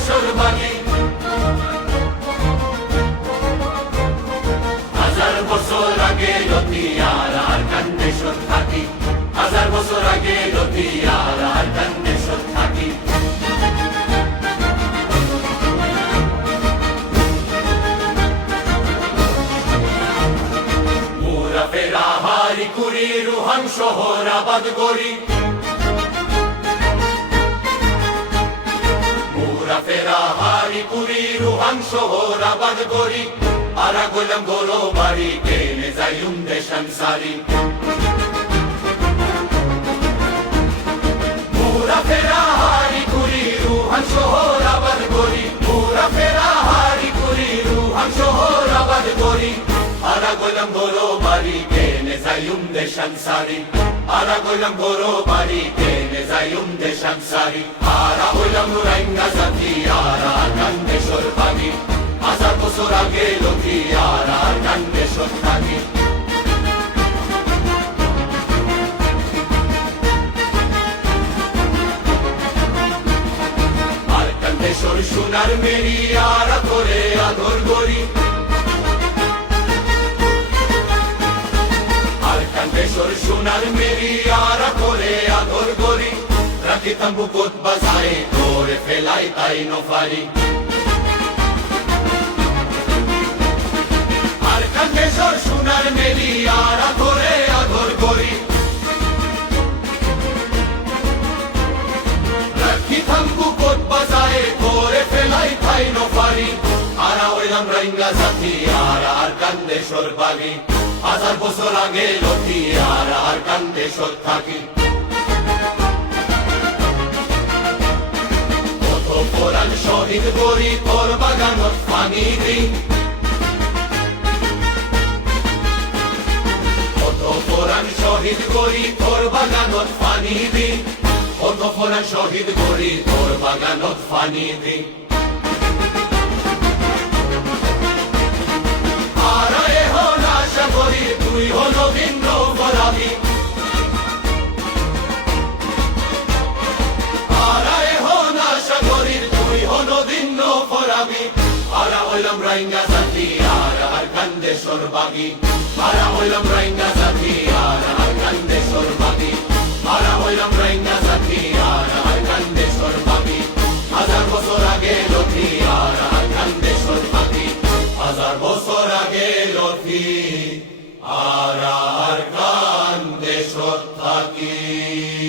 কান্দেশ্বর বাগি। হাজার বছর আগে লতিয়ার আর কান্দেশ্বর থাকি, হাজার বছর আগে লতিয়ার আর কান্দেশ্বর থাকি। মুরা ফেরা হারি কুড়ি রুহান শহর আবাদ গড়ি, মুরা ফেরা হারি কুড়ি রুহান শহর আবাদ গড়ি। আরা গোলাম গরো বাড়ি কেনে যাইম দেশান সারি। মুরা ফেরা হারি কুড়ি রুহান শহর আবাদ গড়ি, মুরা ফেরা হারি কুড়ি রুহান শহর আবাদ গড়ি। আরা গোলাম গরো বাড়ি কেনে যাইম দেশান সারি, আরা গোলাম গরো বাড়ি কেনে যাইম দেশান সারি। আরা হইলাম নুরাইঙ্গা জাতি আরা কান্দেশ্বর বাগি, হাজার বছর আগে লতিয়ার আর কান্দেশ্বর থাকি। আর কান্দেশ্বর সোনার মেরি আরা করে আদর গড়ি, আর কান্দেশ্বর সোনার মেরি আরা করে আদর গড়ি। রাখিতাম বুকত বাজায় করে ফেলাই তাই নফারি। কান্দেশ্বর সোনার মেলি আরা করে আদর করি, রাখি থাম্বু কোট বাজায় করে ফেলাই খাই নফারি। আরা হইলাম রাইঙ্গা জাতি আরা আর কান্দেশ্বর বাগি, হাজার বছর আগে লতিয়ার আর কান্দেশ্বর থাকি। কত কোরআন শহীদ করি তোর বাগানত পানি দিই, কোরআন শহীদ করি তোর বাগানত পানি দি, কত কোরআন শহীদ করি তোর বাগানত পানি দি। আর এখন আশা করি তুই হল ভিন্ন বলাবি, আর এখন আশা করি তুই হল ভিন্ন ফরাবি। আরা হইলাম রাইঙ্গা জাতি আর আর কান্দেশ্বর বাগি, আরা হইলাম রাইঙ্গা জাতি আর আর কান্দেশ্বর বাগি, আরা হইলাম রাইঙ্গা জাতি আর আর কান্দেশ্বর বাগি। হাজার বছর আগে লতিয়ার আর কান্দেশ্বর বাগি, হাজার বছর আগে লতি আর আর কান্দেশ্বর থাকি।